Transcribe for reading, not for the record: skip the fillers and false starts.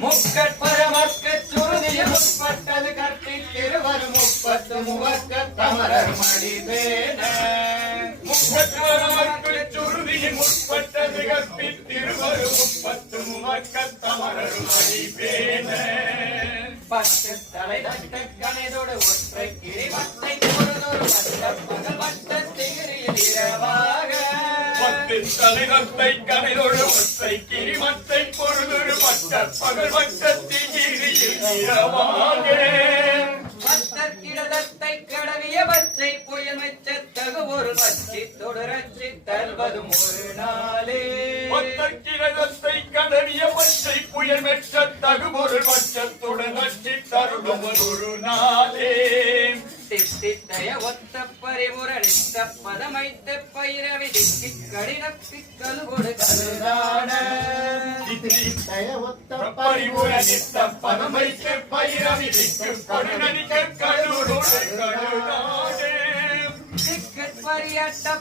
முக்கட்பரமர்க்கச் சுருதிய முற்பட்டது கற்பித் திருவரும் முப்பத்து முவர்க்கத் தமரர் மடிபேன முக்கட்பரமர்க்கச் சுருதிய முற்பட்டது கற்பித் திருவரும் முப்பத்து முவர்க்கத் தமரர் மடிபேன பத்து தலை தட்ட கணைதோடு ஒற்றை கிரிவத்தை பொருளொரு பகல் வட்டத்திகிரியில் இரவாக பத்து தலைவத்தை கணைதோடு ஒற்றை கிரிமத்தை பொருளொரு பகல் வட்டத்திகிரியில் இரவாக பத்தற்கிடதத்தை கடவிய பச்சை புயல் மெச்சத்தகு ஒரு பச்சி தொடரச்சி தருவதும் ஒரு நாளே பத்தற்கிடதத்தை கடவிய பச்சை புயல் மெச்சத்தகு ஒரு பச்சத்துடன் நச்சி தருவதும் ஒரு நாளே தித்தித்தய ஒத்த பரிமுரணித்த பதமைத்த பயிரவி திக்கி கடினப்பிக்கல் கொடு கருதாட தித்தித்தய ஒத்த பரிமுரணித்த பதமைத்த பயிரவி திக்கு கடினனிக்க கருடோடு கருதாடே திக்கட் பரியட்ட